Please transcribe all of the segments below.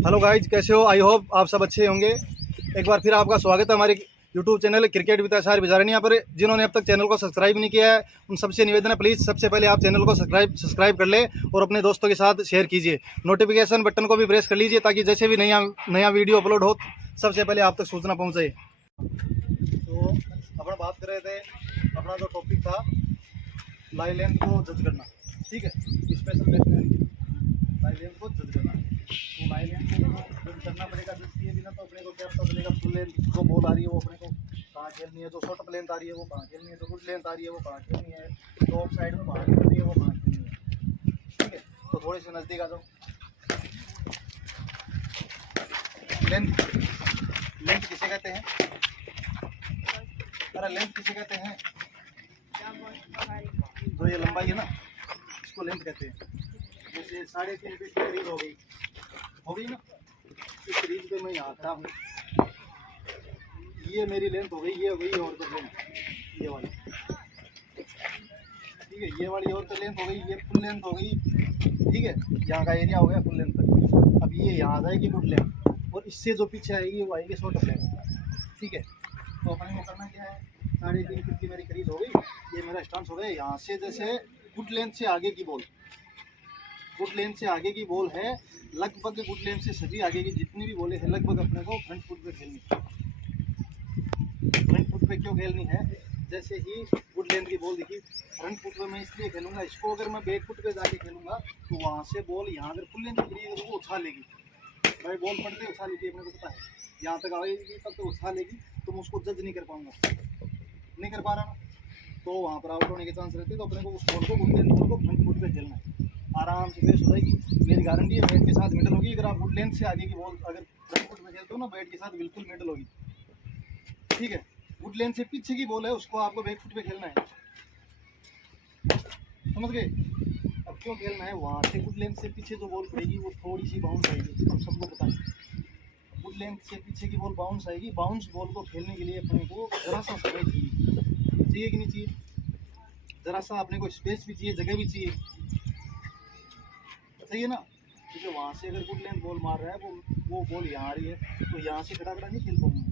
Hello guys, कैसे हो? I hope आप सब अच्छे होंगे। एक बार फिर आपका स्वागत है हमारे YouTube channel cricket with SR Bijarni. यहाँ पर जिन्होंने अब तक चैनल को सब्सक्राइब नहीं किया है उन सबसे निवेदन है, प्लीज़ सबसे पहले आप चैनल को सब्सक्राइब कर ले और अपने दोस्तों के साथ शेयर कीजिए। नोटिफिकेशन बटन को भी प्रेस कर लीजिए ताकि जैसे भी नया वीडियो अपलोड हो सबसे पहले आप तक सूचना पहुँचे। तो अपना बात कर रहे थे, अपना जो टॉपिक था लाई लेंथ को जज करना। ठीक है, स्पेशल लाई लेंथ को जज करना। तो लाई लेंथ को जज करना पड़ेगा। जज किए बिना तो अपने को क्या पता चलेगा फुल लेंथ जो बॉल आ रही है वो अपने को कहाँ खेलनी है, जो शॉर्ट लेंथ आ रही है वो कहाँ खेलनी है, जो गुड लेंथ आ रही है वो कहाँ खेलनी है, जो ऑफ साइड में बाहर खेल रही है वो कहाँ खेलनी है। ठीक है, तो थोड़े से नज़दीक आ जाओ। लेंथ लेंथ किसे कहते हैं? अरे लेंथ किसे कहते हैं? जो ये लंबाई है ना, इसको लेंथ कहते हैं। जैसे 3.5 फीट की करीब हो गई ना, इस सीरीज पे मैं यहाँ खड़ा हूँ, ये मेरी लेंथ हो गई, ये हो गई और तो लेंथ, ये वाली। ठीक है, ये वाली और तो लेंथ हो गई, ये फुल लेंथ हो गई। ठीक है, यहाँ का एरिया हो गया फुल लेंथ तक। अब ये यहाँ आ जाएगी गुड लेंथ और इससे जो पीछे आएगी वो आएगी शॉर्ट लेंथ। ठीक है, तो अपने को करना क्या है, 3.5 फीट की मेरी करीब हो गई, ये मेरा स्टांस हो गया। यहाँ से जैसे गुड लेंथ से आगे की बॉल, गुड लेंथ से आगे की बॉल है, लगभग गुड लेंथ से सभी आगे की जितनी भी बॉलें हैं लगभग अपने को फ्रंट फुट पे खेलनी है। फ्रंट फुट पे क्यों खेलनी है? जैसे ही गुड लेंथ की बॉल दिखी, फ्रंट फुट पे मैं इसलिए खेलूंगा, इसको अगर मैं बैक फुट पे जाके खेलूंगा तो वहाँ से बॉल यहाँ अगर फुल लेंथ की है तो वो उछालेगी। भाई बॉल पड़ते उछालेगी, अपने को पता है, यहाँ तक आएगी तब तो उछालेगी, तो मैं उसको जज नहीं कर पाऊंगा, नहीं कर पा रहा ना, तो वहाँ पर आउट होने के चांस रहते हैं। तो अपने को उस बॉल को गुड लेंथ बॉल को फ्रंट फुट पे खेलना है, आराम से पेश हो जाएगी। मेरी गारंटी है बैट के साथ मिडल होगी। अगर आप गुड लेंथ से आगे की बॉल अगर फ्रंट फुट में खेलते हो ना, बैट के साथ बिल्कुल मिडल होगी। ठीक है, गुड लेंथ से पीछे की बॉल है उसको आपको बैक फुट पे खेलना है, समझ गए? अब क्यों खेलना है, वहाँ से गुड लेंथ से पीछे जो बॉल पड़ेगी वो थोड़ी सी बाउंस आएगी, हम सबको पता है। गुड लेंथ से पीछे की बॉल बाउंस आएगी। बाउंस बॉल को खेलने के लिए अपने को जरा सा समय चाहिए कि नहीं चाहिए? जरा सा अपने को स्पेस भी चाहिए, जगह भी चाहिए, सही है ना? क्योंकि वहाँ से अगर गुड लेंथ बॉल मार रहा है, वो बॉल यहाँ आ रही है, तो यहाँ से खड़ा खड़ा नहीं खेल पाऊंगा,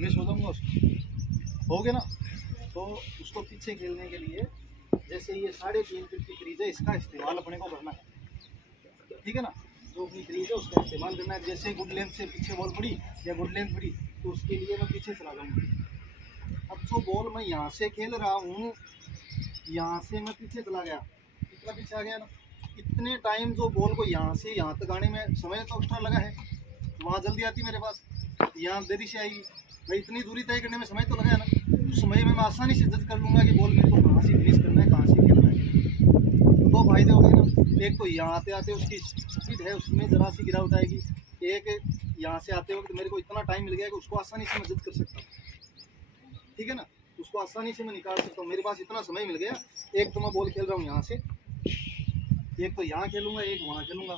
मिस हो जाऊंगा उसको, हो गया ना? तो उसको पीछे खेलने के लिए जैसे ये 3.5 फीट की क्रीज है, इसका इस्तेमाल अपने को करना है। ठीक है ना, जो अपनी क्रीज है उसका इस्तेमाल करना है। जैसे गुड लेंथ से पीछे बॉल पड़ी या गुड लेंथ पड़ी तो उसके लिए मैं पीछे चला जाऊँगा। अब जो बॉल मैं यहाँ से खेल रहा हूँ, यहाँ से मैं पीछे चला गया, कितना पीछे आ गया ना, इतने टाइम जो बॉल को यहाँ से यहाँ तक आने में समय तो एक्स्ट्रा लगा है, वहाँ जल्दी आती मेरे पास, यहाँ देरी से आएगी। भाई इतनी दूरी तय करने में समय तो लगा है ना, उस समय में मैं आसानी से जज कर लूँगा कि बॉल मेरे को कहाँ से फिनिश करना है, कहाँ से खेलना है। तो दो फायदे हो गए ना, एक तो यहाँ आते आते उसकी स्पीड है उसमें ज़रा सी गिरावट आएगी, एक यहाँ से आते वक्त मेरे को इतना टाइम मिल गया कि उसको आसानी से मैं जज कर सकता हूँ। ठीक है ना, उसको आसानी से मैं निकाल सकता हूँ, मेरे पास इतना समय मिल गया। एक तो मैं बॉल खेल रहा हूँ यहाँ से, एक तो यहाँ खेलूंगा, एक वहाँ खेलूंगा।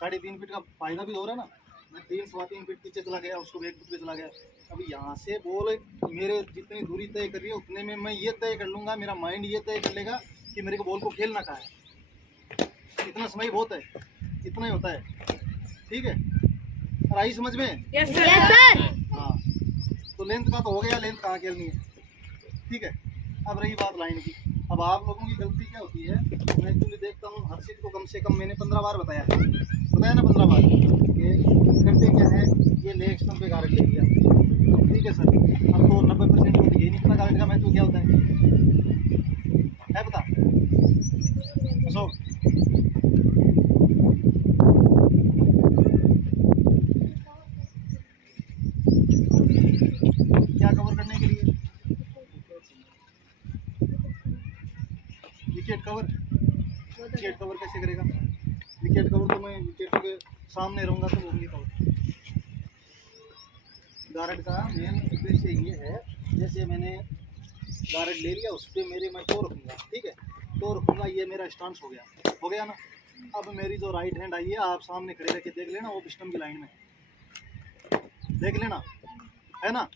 3.5 फीट का फायदा भी हो रहा है ना, मैं 3-3.25 फीट पीछे चला गया, उसको बैक फुट पे चला गया। अब यहाँ से बॉल मेरे जितनी दूरी तय कर रही है उतने में मैं ये तय कर लूँगा, मेरा माइंड ये तय कर लेगा कि मेरे को बॉल को खेलना कहाँ है। इतना समय बहुत है, इतना ही होता है। ठीक है, और आई समझ में? Yes sir. हाँ, तो लेंथ का तो हो गया, लेंथ कहाँ खेलनी है। ठीक है, अब रही बात लाइन की। अब आप लोगों की गलती क्या होती है, मैं एक्चुअली देखता हूँ हर चीज़ को कम से कम मैंने 15 बार बताया ना, 15 बार कि करते क्या है, ये लेग स्टंप पे गारड ले लिया। ठीक है सर, अब तो 90% को तो ये नहीं पता गारड का महत्व क्या होता है पता? अशोक, क्या कवर करने के लिए? Wicket cover. विकेट कवर कैसे करेगा? विकेट कवर तो मैं विकेट के सामने रहूँगा तो ओनली कवर। गारड का मेन उद्देश्य ये है, जैसे मैंने गारड ले लिया उस पर मेरे मैं टो रखूँगा। ठीक है, टो रखूँगा, ये मेरा स्टांस हो गया ना। अब मेरी जो राइट हैंड आई है, आप सामने खड़े रह के देख लेना, वो स्टंप की लाइन में देख लेना, है ना?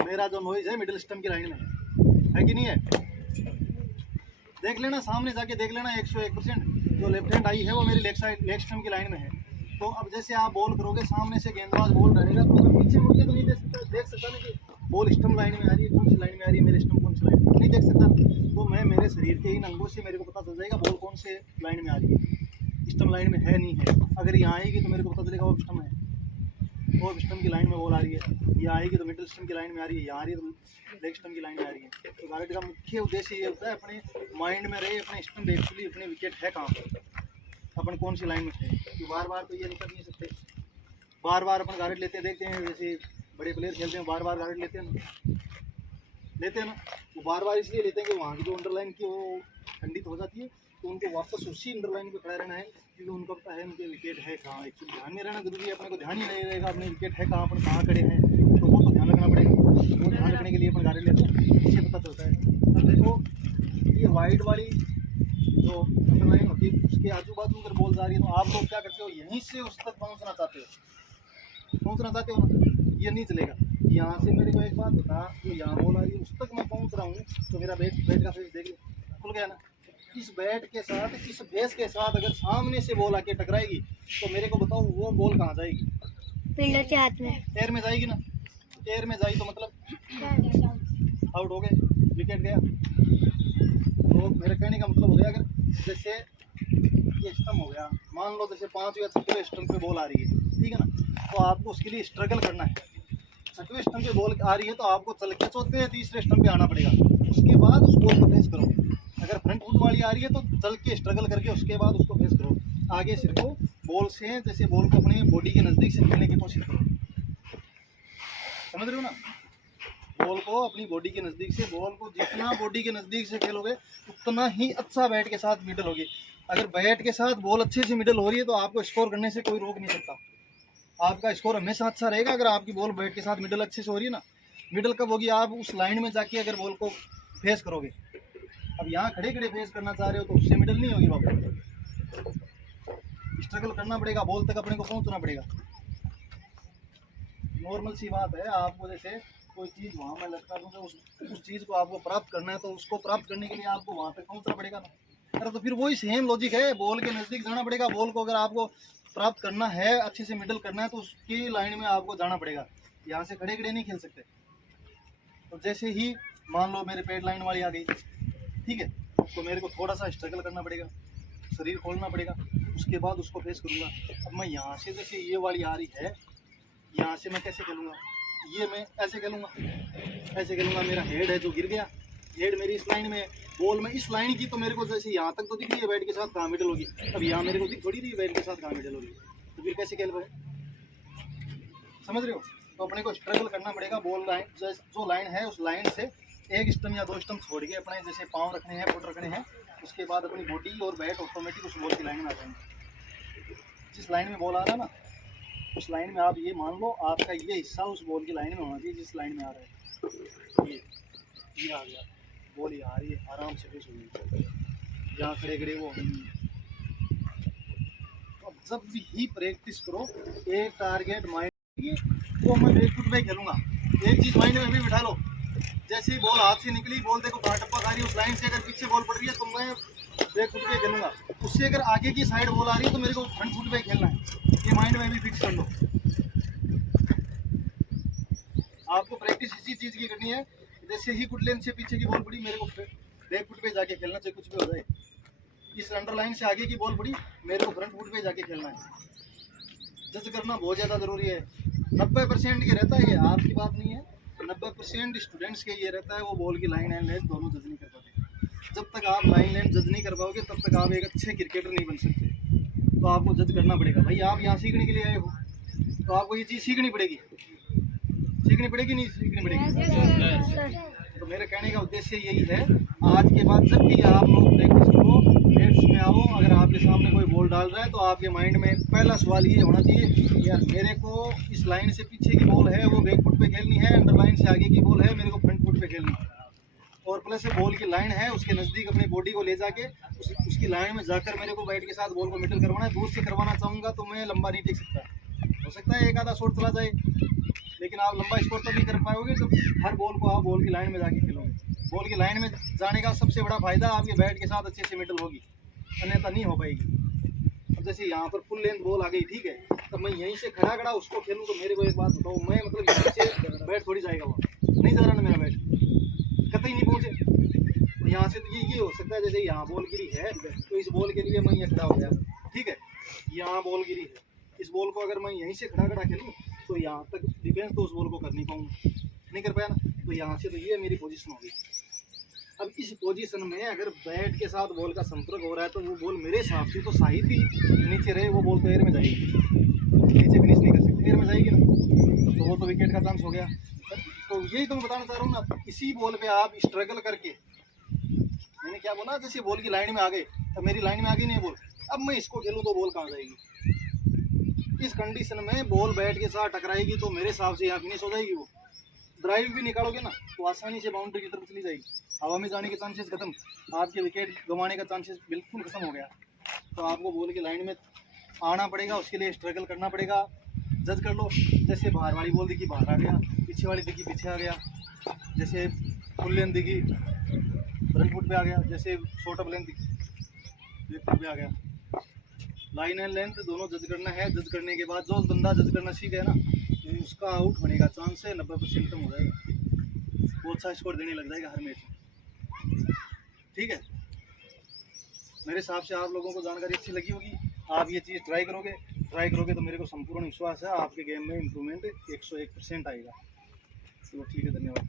मेरा जो नॉइज है मिडिल स्टंप की लाइन में है कि नहीं है? देख लेना, सामने जाके देख लेना। 101% जो लेफ्ट हैंड आई है वो मेरी लेग स्टंप की लाइन में है। तो अब जैसे आप बॉल करोगे, सामने से गेंदबाज बॉल डालेगा तो मैं पीछे मुड़ के तो नहीं देख सकता ना कि बॉल स्टंप लाइन में आ रही है, कौन सी लाइन में आ रही है, मेरे स्टंप कौन सी लाइन में, नहीं देख सकता। तो मैं मेरे शरीर के इन अंगों से मेरे को पता चल जाएगा बॉल कौन से लाइन में आ रही है, स्टंप लाइन में है नहीं है। अगर यहाँ आएगी तो मेरे को पता चलेगा वो स्टंप है, और स्टंप की लाइन में बॉल आ रही है। ये आएगी तो मिडिल स्टंप की लाइन में आ रही है, यहाँ आ रही है तो लेग स्टंप की लाइन में आ रही है। तो गार्ड का मुख्य उद्देश्य ये होता है अपने माइंड में रहे अपने स्टंप एक्चुअली अपने विकेट है कहाँ पर, अपन कौन सी लाइन में है। कि बार बार तो ये नहीं कर नहीं सकते, बार बार अपन गार्ड लेते देखते हैं, जैसे बड़े प्लेयर खेलते हैं बार बार गार्ड लेते हैं ना, वो बार बार इसलिए लेते हैं कि वहाँ की जो अंडरलाइन की वो खंडित हो जाती है, तो उनको वापस उसी अंडरलाइन पे खड़ा रहना है, क्योंकि उनको पता है उनके विकेट है कहाँ। एक्चुअली ध्यान में रहना जरूरी है, अपने को ध्यान ही नहीं रहेगा अपने विकेट है कहाँ, अपन कहाँ खड़े हैं, तो वो तो ध्यान रखना पड़ेगा। वो ध्यान रखने के लिए अपन गाड़ी लेते हैं, इससे पता चलता है। अब देखो ये वाइड वाली जो अंडरलाइन होती है उसके आजू बाजू अगर बॉल जा रही है तो आप लोग क्या करते हो, यहीं से उस तक पहुँचना चाहते हो ना, ये नहीं चलेगा। यहाँ से मेरे को एक बात बता, जो यहाँ बॉल आ रही है उस तक मैं पहुँच रहा हूँ तो मेरा बैट का फेस देख लो खुल गया ना। इस बैट के साथ इस फेस के साथ अगर सामने से बॉल आके टकराएगी तो मेरे को बताओ वो बॉल कहाँ जाएगी, फील्डर के हाथ में, एयर में जाएगी ना। एयर में जाएगी तो मतलब आउट हो गए, विकेट गया। तो मेरे कहने का मतलब हो गया, अगर जैसे ये स्टंप हो गया, मान लो जैसे 5 या 6वें स्टंप पे बॉल आ रही है, ठीक है ना, तो आपको उसके लिए स्ट्रगल करना है। 6वें स्टंप पे बॉल आ रही है तो आपको चल के 4थे या 3रे स्टंप पे आना पड़ेगा, उसके बाद उस बॉल को फेस करोगे। अगर फ्रंट फुट वाली आ रही है तो चल के स्ट्रगल करके उसके बाद उसको फेस करो। आगे सिर्फ बॉल से जैसे बॉल को अपने बॉडी के नज़दीक से खेलने की कोशिश करो, समझ रहे हो ना। बॉल को अपनी बॉडी के नज़दीक से, बॉल को जितना बॉडी के नज़दीक से खेलोगे उतना ही अच्छा बैट के साथ मिडल होगी। अगर बैट के साथ बॉल अच्छे से मिडल हो रही है तो आपको स्कोर करने से कोई रोक नहीं सकता, आपका स्कोर हमेशा अच्छा रहेगा। अगर आपकी बॉल बैट के साथ मिडल अच्छे से हो रही है ना, मिडल कब होगी, आप उस लाइन में जाके अगर बॉल को फेस करोगे। अब यहाँ खड़े खड़े फेस करना चाह रहे हो तो उससे मिडल नहीं होगी, बाबू स्ट्रगल करना पड़ेगा, बॉल तक अपने को पहुँचना पड़ेगा। नॉर्मल सी बात है, आपको जैसे कोई चीज़ वहाँ मैं लटका दूँगा, उस चीज़ को आपको प्राप्त करना है तो उसको प्राप्त करने के लिए आपको वहाँ तक पहुँचना पड़ेगा ना। अरे तो फिर वही सेम लॉजिक है, बॉल के नज़दीक जाना पड़ेगा। बॉल को अगर आपको प्राप्त करना है, अच्छे से मिडल करना है तो उसकी लाइन में आपको जाना पड़ेगा, यहाँ से खड़े खड़े नहीं खेल सकते। तो जैसे ही मान लो मेरे पेड लाइन वाली आ गई, ठीक है, तो मेरे को थोड़ा सा स्ट्रगल करना पड़ेगा, शरीर खोलना पड़ेगा, उसके बाद उसको फेस करूँगा। अब मैं यहाँ से जैसे ये वाली आ रही है, यहाँ से मैं कैसे खेलूँगा, ये मैं ऐसे खेलूँगा, मेरा हेड है जो गिर गया, हेड मेरी इस लाइन में, बॉल में इस लाइन की, तो मेरे को जैसे यहाँ तक तो दिख रही है बैट के साथ कहाँ मिडल होगी, अब यहाँ मेरे को दिख थोड़ी रही है बैट के साथ कहाँ मिडल होगी, तो फिर कैसे खेल पाए, समझ रहे हो। तो अपने को स्ट्रगल करना पड़ेगा, बॉल लाइन जो लाइन है उस लाइन से 1 स्टंप या 2 स्टंप छोड़ के अपने जैसे पाँव रखने हैं, फुट रखने हैं, उसके बाद अपनी बॉडी और बैट ऑटोमेटिक उस बॉल की लाइन में आ जाएंगे। जिस लाइन में बॉल आ रहा है ना, उस लाइन में आप ये मान लो आपका ये हिस्सा उस बॉल की लाइन में होना चाहिए जिस लाइन में आ रहा है। ये आ गया, बॉल ये आ रही है, आराम से फेस होगी, जहाँ खड़े खड़े वो होंगी। अब जब भी प्रैक्टिस करो, एक टारगेट माइंड वो मैं बैक फुट पे खेलूँगा, एक चीज़ माइंड में भी बिठा लो, जैसे ही बॉल हाथ से निकली, बॉल देखो कहाँ टप्पा खा रही है, उस लाइन से अगर पीछे बॉल पड़ रही है तो मैं बैक फुट पे खेलूँगा, उससे अगर आगे की साइड बॉल आ रही है तो मेरे को फ्रंट फुट पे खेलना है। ये माइंड में भी फिक्स कर लो। आपको प्रैक्टिस इसी चीज़ की करनी है, जैसे ही गुड लेंथ से पीछे की बॉल पड़ी मेरे को बैक फुट पे जाके खेलना, चाहे कुछ भी हो जाए। इस अंडर लाइन से आगे की बॉल पड़ी मेरे को फ्रंट फुट पे जाके खेलना है। जज करना बहुत ज़्यादा ज़रूरी है। 90% के रहता है, ये आपकी बात नहीं है, 90% स्टूडेंट्स के ये रहता है, वो बॉल की लाइन एंड लेंथ दोनों जज नहीं कर पाते। जब तक आप लाइन लेंथ जज नहीं कर पाओगे तब तक आप एक अच्छे क्रिकेटर नहीं बन सकते। तो आपको जज करना पड़ेगा। भाई आप यहाँ सीखने के लिए आए हो तो आपको ये चीज़ सीखनी पड़ेगी, नहीं सीखनी पड़ेगी। तो मेरे कहने का उद्देश्य यही है, आज के बाद जब भी आप लोग प्रैक्टिस करो, नेट्स में आओ, अगर आपके सामने कोई बॉल डाल रहा है तो आपके माइंड में पहला सवाल ये होना चाहिए, यार मेरे को इस लाइन से पीछे की बॉल है वो बैक फुट पे खेलनी है, अंडर लाइन से आगे की बॉल है मेरे को फ्रंट फुट पे खेलनी है, और प्लस बॉल की लाइन है उसके नज़दीक अपनी बॉडी को ले जाके उसकी लाइन में जाकर मेरे को बैट के साथ बॉल को मिडल करवाना है। दूर से करवाना चाहूँगा तो मैं लंबा नहीं टिक सकता, हो सकता है एक आधा शॉट चला जाए, लेकिन आप लंबा स्कोर तभी कर पाओगे जब हर बॉल को आप बॉल की लाइन में जाके खेलोगे। बॉल की लाइन में जाने का सबसे बड़ा फायदा आपके बैट के साथ अच्छे से मिडल होगी, अन्यथा नहीं हो पाएगी। अब जैसे यहाँ पर फुल लेंथ बॉल आ गई, ठीक है, तो मैं यहीं से खड़ा खड़ा उसको खेलूँ तो मेरे को एक बात बताओ, मैं मतलब यहाँ से बैट थोड़ी जाएगा वो, नहीं जा रहा ना मेरा बैट, कतई नहीं पहुँचे। तो यहाँ से तो ये हो सकता है जैसे यहाँ बॉल गिरी है तो इस बॉल के लिए मैं यहाँ खड़ा हो गया, ठीक है, यहाँ बॉल गिरी है, इस बॉल को अगर मैं यहीं से खड़ा खड़ा खेलूँ तो यहाँ तक डिफेंस तो उस बॉल को कर नहीं पाऊँगा, नहीं कर पाया ना। तो यहाँ से तो ये मेरी पोजीशन होगी। अब इस पोजीशन में अगर बैट के साथ बॉल का संपर्क हो रहा है तो वो बॉल मेरे हिसाब से तो शायद ही नीचे रहे, वो बॉल तो एयर में जाएगी, नीचे फिनिश नहीं कर सकती, एयर में जाएगी ना, तो वो तो विकेट का चांस हो गया। तो यही तो मैं बताना चाह रहा हूँ ना, इसी बॉल पे आप स्ट्रगल करके, मैंने क्या बोला, जैसे बॉल की लाइन में आ गए, अब मेरी लाइन में आ गई नहीं बॉल, अब मैं इसको खेलूँ तो बॉल कहाँ जाएगी। इस कंडीशन में बॉल बैट के साथ टकराएगी तो मेरे हिसाब से यहाँ फिनिश हो जाएगी। वो ड्राइव भी निकालोगे ना तो आसानी से बाउंड्री की तरफ चली जाएगी, हवा में जाने के चांसेस खत्म, आपके विकेट गंवाने का चांसेस बिल्कुल खत्म हो गया। तो आपको बॉल की लाइन में आना पड़ेगा, उसके लिए स्ट्रगल करना पड़ेगा। जज कर लो, जैसे बाहर वाली बॉल दिखी बाहर आ गया, पीछे वाली दिखी पीछे आ गया, जैसे फुल लेंथ दिखी फ्रंट फुट पे आ गया, जैसे शॉर्ट ऑफ लेंथ दिखी बैक फुट पे आ गया। लाइन एंड लेंथ दोनों जज करना है। जज करने के बाद जो बंदा जज करना सीख गया ना, तो उसका आउट होने का चांस है 90% कम हो जाएगा, वो अच्छा स्कोर देने लग जाएगा हर मैच में, ठीक है। मेरे हिसाब से आप लोगों को जानकारी अच्छी लगी होगी, आप ये चीज़ ट्राई करोगे तो मेरे को संपूर्ण विश्वास है आपके गेम में इम्प्रूवमेंट 101% आएगा। चलो ठीक है, धन्यवाद।